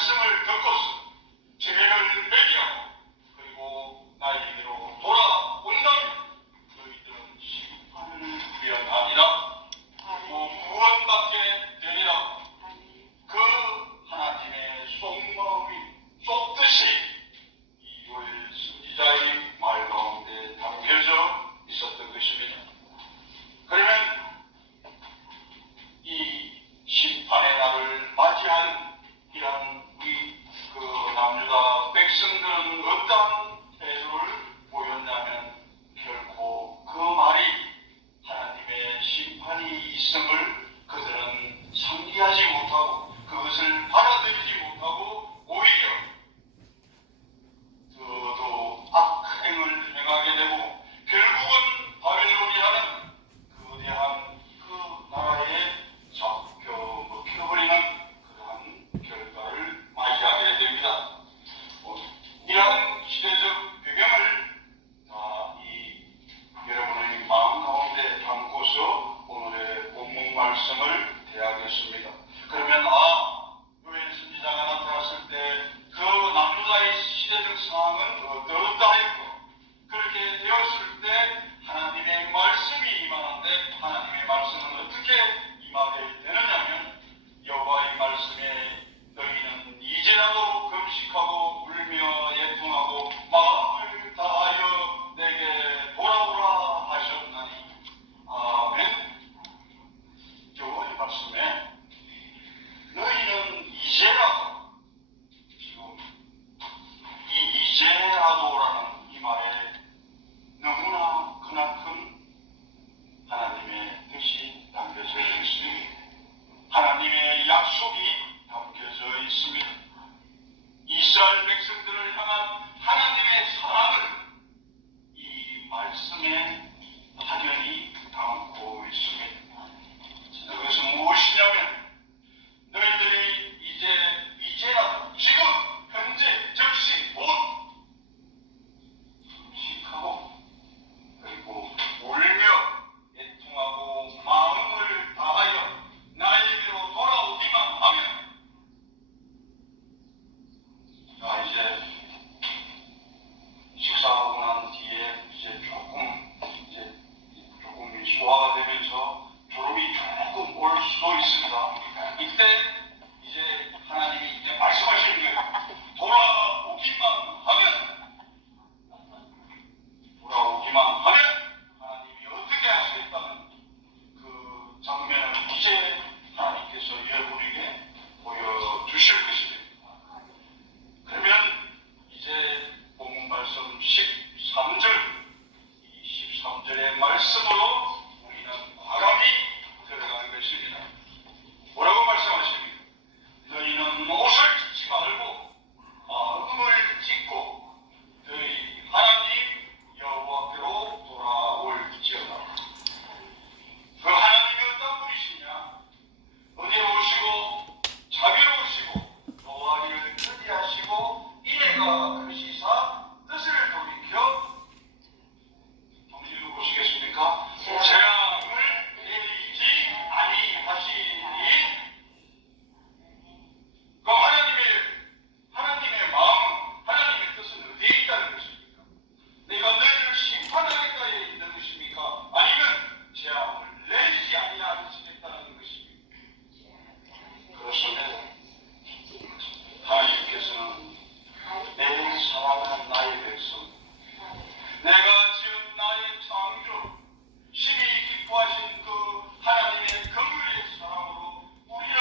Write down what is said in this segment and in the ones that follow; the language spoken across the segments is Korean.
말씀을 듣고서 죄를 회개하고 그리고 나에게로 돌아온다면 너희들은 심판을 면하리라. 그리고 구원받게 되리라. 그 하나님의 속마음이 쏟듯이 이 요엘 선지자의 말 가운데 담겨져 있었던 것입니다. 그러면 이 심판의 날을 맞이한 이러한 우리 남유다 백성들은 어떠한 태도를 보였냐면 결코 그 말이 하나님의 심판이 있음을 그들은 상기하지 못하고 그것을 받아들이지 못하고 오히려 더더 악행을 행하게 되고 결국은 바벨론이라는 거대한 그 나라에 잡혀 먹혀버리는 그러한 결과를 맞이하게 됩니다. 이러한 시대적 배경을 다 여러분의 마음 가운데 담고서 오늘의 본문 말씀을 대하겠습니다. 그러면 요엘 선지자가 나타났을 때 그 남유다의 시대적 상황은 어떠하였고 그렇게 되었을 때 하나님의 말씀이 임하는데 하나님의 말씀은 어떻게 임하게 되느냐면 여호와의 말씀에 너희는 이제라도 금식하고 울며 애통하고 마음을 다하여 내게 돌아오라 하셨나니. 아멘. 여호와의 말씀에 너희는 이제라도, 지금 이 이제라도라는 이 말에 너무나 크나큰 하나님의 뜻이 담겨져 있습니다. 하나님의 약속이 담겨져 있습니다. 이스라엘 백성들을 향한 하나님의 사랑을 이 말씀에 확연히 담고 있습니다. 그것은 무엇이냐면 너희들이 이제라도 지금 현재 즉시 곧 금식하고 그리고 울며 애통하고 마음을 다하여 나에게로 돌아오기만 하면. 이제 식사하고 난 뒤에 이제 조금 소화가 되면서 졸음이 조금 올 수도 있습니다. 이때 이제 하나님이 이제 말씀하시는 거예요. 돌아오기만 하면 하나님이 어떻게 하시겠다는 그 장면을 이제 하나님께서 여러분에게 보여주실 것입니다. 그러면 이제 본문 말씀 13절, 이 13절의 말씀으로 우리는 과감히 들어가는 것입니다. 뭐라고 말씀하십니까? 너희는 옷을 찢지 말고 마음을 찢고 너희 하나님 여호와께로 돌아올지어다. 그 하나님이 어떤 분이시냐? 은혜로우시고 자비로우시고 노하기를 더디하시고 이래가 그시사 뜻을 돌이켜 한번 읽어보시겠습니까? 재앙을 내리지 아니하시니. 그럼 하나님의 마음, 하나님의 뜻은 어디에 있다는 것입니까? 내가 너희를 심판하겠다에 있는 것입니까? 아니면 재앙을 내리지 아니하시겠다는 것입니까? 그렇습니다. 하나님께서는 내 사랑하는 나의 백성, 내가 지은 나의 창조, 심히 기뻐하신 그 하나님의 긍휼의 사랑으로 우리를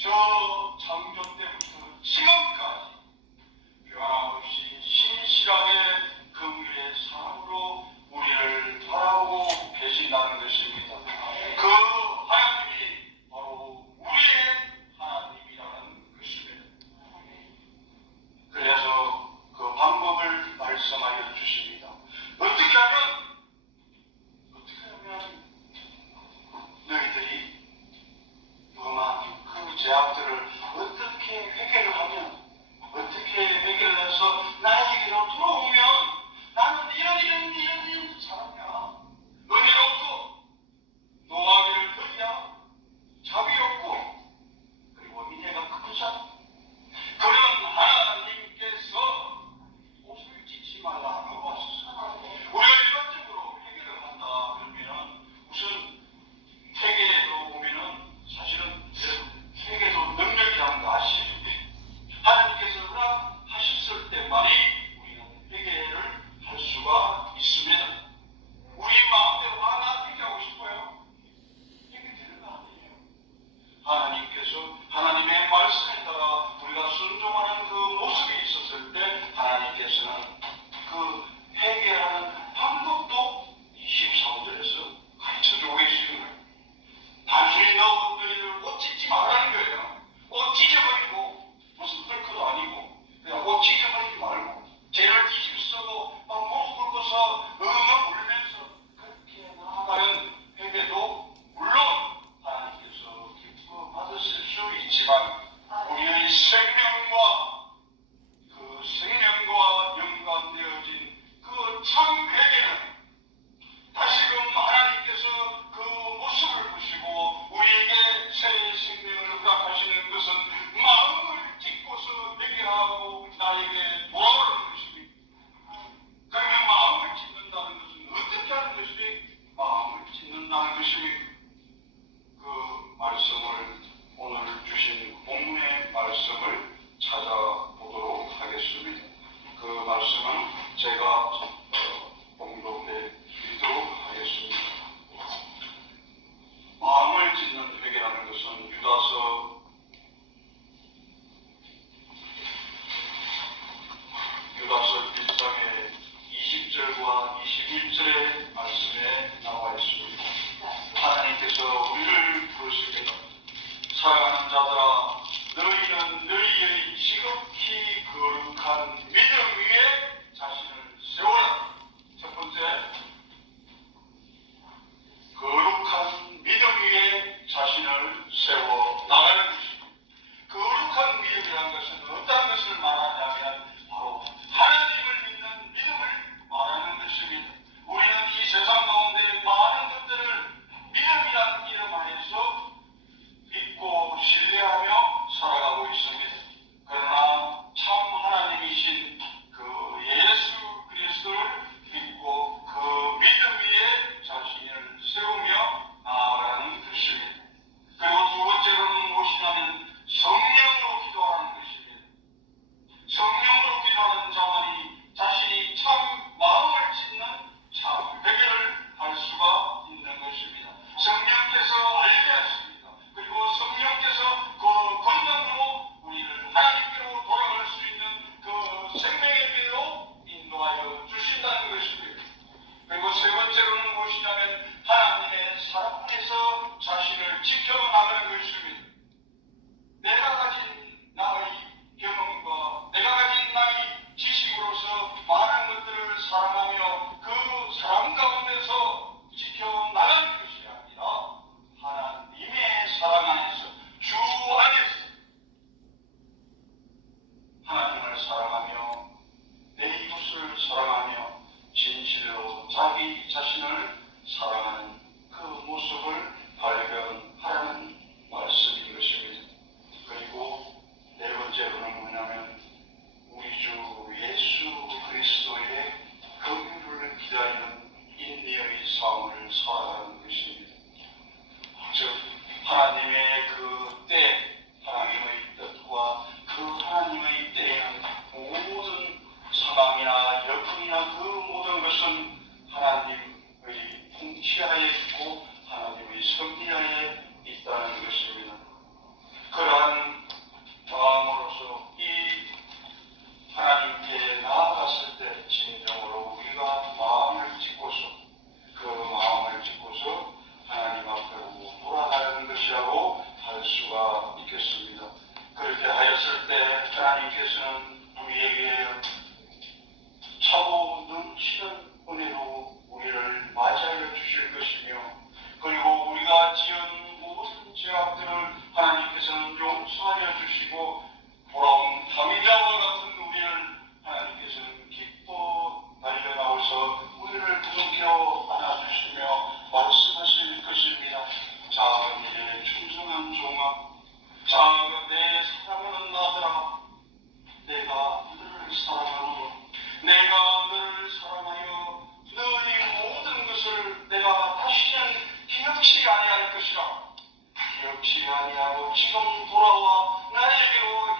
저 창조 때부터 지금까지 변함없이 신실하게 긍휼의 사랑으로 우리를 바라보고 계신다는 것입니다. 그 하나님이 바로 우리의 하나님이라는 것입니다. 그래서 그 방법을 말씀하여 주십니다. 어떻게 하면 너희들이 범한 그 죄악들을 어떻게 회개를 하면, 어떻게 회개를 해서 나에게로 돌아오면 나는 이런 사람이야. 은혜롭고 노하기를 더디야 자비롭고 그리고 인애가 큰 우리의 생명과 그 생명과 연관되어진 그 참 회개는 다시금 하나님께서 그 모습을 보시고 우리에게 새 생명을 허락하시는 것은 마음을 찢고서 회개하고 나에게 돌아오는 것입니다. 그러면 마음을 찢는다는 것은 어떻게 하는 것이 마음을 찢는다는 것입니다. 그 말씀을 오늘 주신 본문의 말씀을 찾아보도록 하겠습니다. 그 말씀은 제가 봉독해 드리도록 하겠습니다. 마음을 찢는 회개라는 것은 유다서 1장의 20절과 21절의 말씀에 나와 있습니다. 하나님께서 우리를 부르십니다. 사랑하는 자들아, 너희는 너희의 지극히 거룩한 믿음 위에 자신을 세워라. 첫 번째, 거룩한 믿음 위에 자신을 세워 나가는 것입니다. 거룩한 믿음이라는 것은 어떤 것을 말하냐면 바로 하나님을 믿는 믿음을 말하는 것입니다. 우리는 이 세상 가운데 많은 것들을 믿음이라는 이름 안에서 믿고 신뢰하며 살아가고 있습니다. 그러나 참 하나님이신 그 예수 그리스도를 믿고 그 믿음 위에 자신을 세우며 나아가는 것입니다. 그리고 두 번째로는 무엇이냐면 성령으로 기도하는 것입니다. 성령으로 기도하는 자만이 자신이 참 마음을 찢는 참 회개를 할 수가 있는 것입니다. 성령께서 알게 하십니다. 그리고 성령께서 그 권능으로 우리를 하나님께로 돌아갈 수 있는 그 생명의 길로 인도하여 주신다는 것입니다. 그리고 세 번째로는 무엇이냐면 하나님의 사랑 안에서 자신을 지켜나가는 것입니다. 내가 가진 나의 경험과 내가 가진 나의 지식으로서 많은 것들을 사랑하며 그 사랑 가운데서 지켜나가는 것이 아니라 하나님의 사랑 안에서 주 안에서 하나님을 사랑하며 내 이웃을 사랑하며 진실로 자기 자신을 사랑하는 그 모습을 발견하라는 말씀인 것입니다. 그리고 네 번째로는 뭐냐면 우리 주 예수 그리스도의 긍휼을 기다리는 인내의 삶을 살아가는 것입니다. 즉 하나님의 그 때, 하나님의 뜻과 그 하나님의 때에는 모든 상황이나 여건이나 그 모든 것은 하나님의 통치하에 있고 하나님의 섭리하에 있다는 것입니다. 그러한 마음으로서 이 하나님께 나아갔을 때 진정으로 우리가 마음을 찢고서 그 마음을 찢고서 하나님 앞으로 돌아가는 것이라고 할 수가 있겠습니다. 그렇게 하였을 때 하나님께서는 우리에게 차고 넘치는 은혜로 우리를 맞이하여 주실 것이며 그리고 우리가 지은 모든 죄악들을 하나님께서는 용서하여 주시고 돌아온 담임자와 같은 우리를 하나님께서는 기뻐 달려나오셔 우리를 부둥켜 안아주시며 말씀하실 것입니다. 작은 일에 충성한 종아, 작은 내 사랑하는 아들아, 내가 너를 사랑하노라. 내가 너를 사랑하여 너의 모든 것을 내가 다시는 기억치 아니할 것이라. 기억치 아니하고 지금 돌아와 나에게로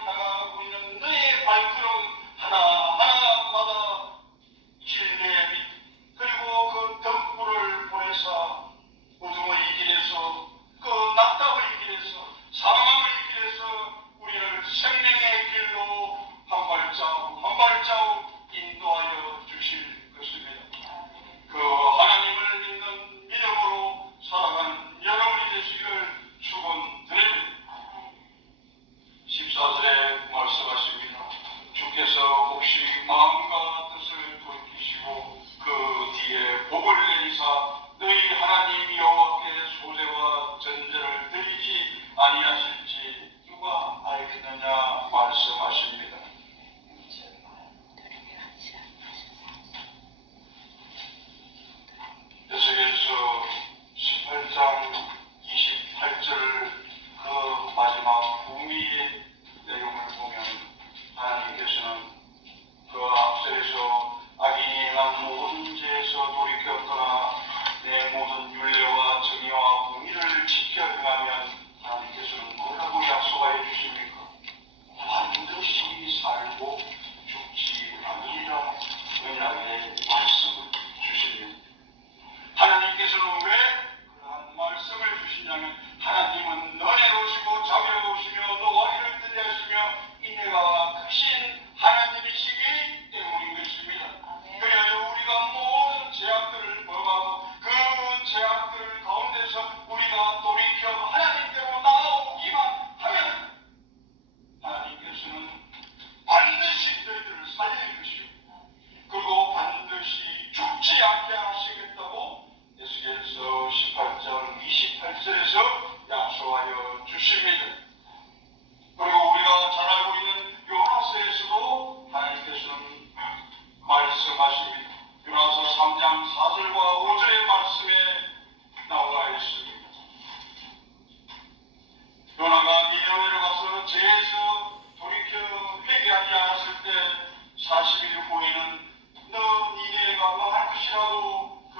죄에서 돌이켜 회개하지 않았을 때 40일 후에는 너 니네가 망할 것이라고 그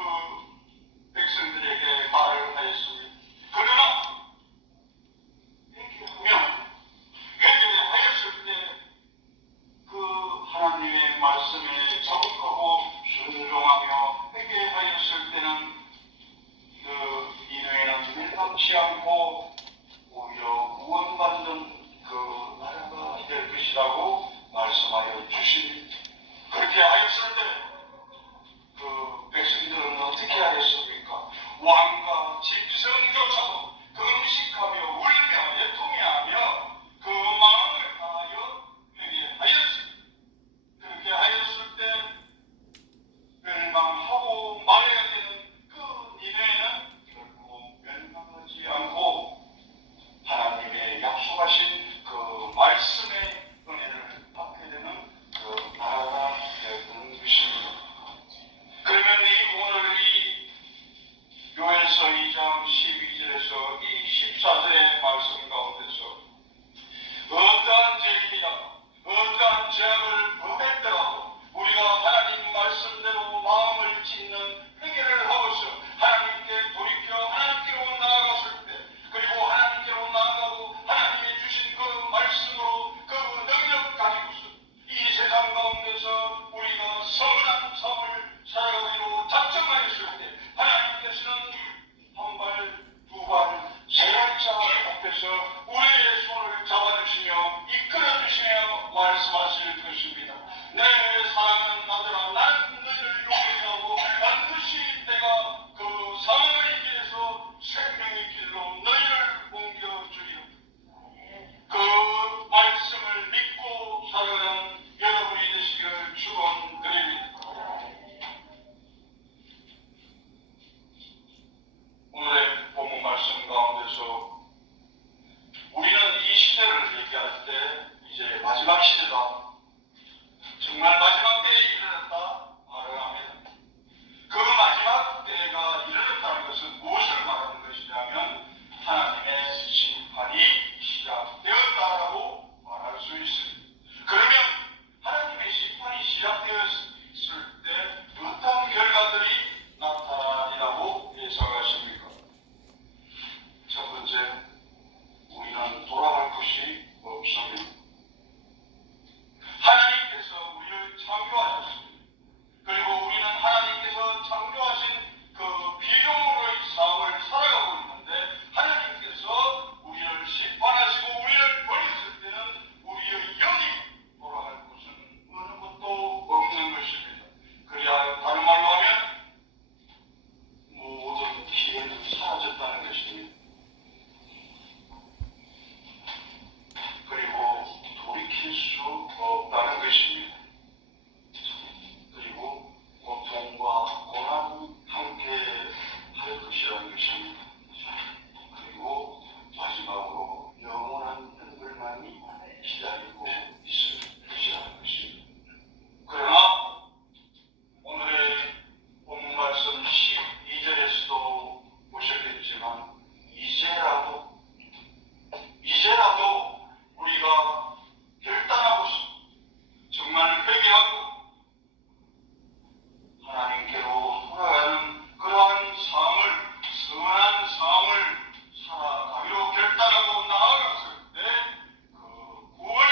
백성들에게 말을 하였습니다. 그러나 회개하였을 때 그 하나님의 말씀에 적극하고 순종하며 회개하였을 때는 그 니네는 멸망치 않고 오히려 구원받는 그 나라가 될 것이라고 말씀하여 주십니다. 그렇게 하였을 때 그 백성들은 어떻게 하였습니까? 왕과 짐승조차도 금식하며 울며 애통해하며 그 마음을 다하여 회개하였습니다. 그렇게 하였을 때 멸망하고 말해야 되는 그 니네는 결코 멸망하지 않고 하나님의 약속하신 그 말씀의 은혜를 받게 되는 그 나라가 되는 것입니다. 그러면 오늘 이 요엘서 2장 12절에서 이 14절의 말씀 가운데서 어떠한 죄인이나 어떠한 죄악을 범했더라도 우리가 하나님 말씀대로 마음을 짓는 회개를 하고서 하나님께 돌이켜 하나님께로 나아갔을 때 그리고 하나님께로 나아가고 하나님이 주신 그 말씀으로 그 능력 가지고서 이 세상 가운데서 우리가 선한 삶을 살아가기로 작정하였을 때 하나님께서는 한 발, 두 발, 세 발짝 앞에서 우리의 손을 잡아주시며 이끌어주시며 말씀하실 것입니다. 내 사랑하는 아들아, 나는 너희를 용서하고 반드시 내가 그 사망의 길에서 생명의 길로 너희를 옮겨주리라. 그 말씀을 믿고 살아가는 여러분이 되시기를 축원드립니다. 오늘의 본문 말씀 가운데서 우리는 이 시대를 얘기할 때 이제 마지막 시대다, 정말 마지막 때에 이르렀다 말을 합니다. 그 마지막 때가 이르렀다는 것은 무엇을 말하는 것이냐면 하나님의 심판이 시작되었다라고 말할 수 있습니다. 그러면 하나님의 심판이 시작되었을 때 어떤 결과들이 나타나리라고 예상하십니까? 첫 번째, 우리는 돌아갈 곳이 없습니다. 하나님께서 우리를 창조하셨습니다. 그리고 우리는 하나님께서 창조하신 그 피조물의 삶을 살아가고 있는데 하나님께서 우리를 심판하시고 우리를 버렸을 때는 우리의 영이 돌아갈 곳은 어느 곳도 없는 것입니다. 그래야 다른 말로 하면 모든 기회는 사라졌다는 것입니다. 그리고 돌이킬 수 없다는 것입니다. 그리고 고통과 고난이 함께 할 것이라는 것입니다. 그리고 마지막으로 영원한 연불만이 기다리고 있을 것이라는 것입니다. 그러나 오늘의 본문 말씀 12절에서도 보셨겠지만 이제라도 우리가 결단하고서 정말 회개하고 하나님께로 돌아가는 그러한 삶을, 선한 삶을 살아가기로 결단하고 나아갔을 때 그 구원이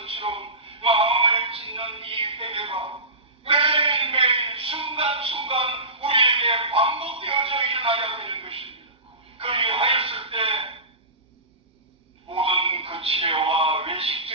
전처럼 마음을 찢는 이 회개가 매일매일 순간순간 우리에게 반복되어져 일어나야 되는 것입니다. 그리하였을 때 모든 그 치료와 외식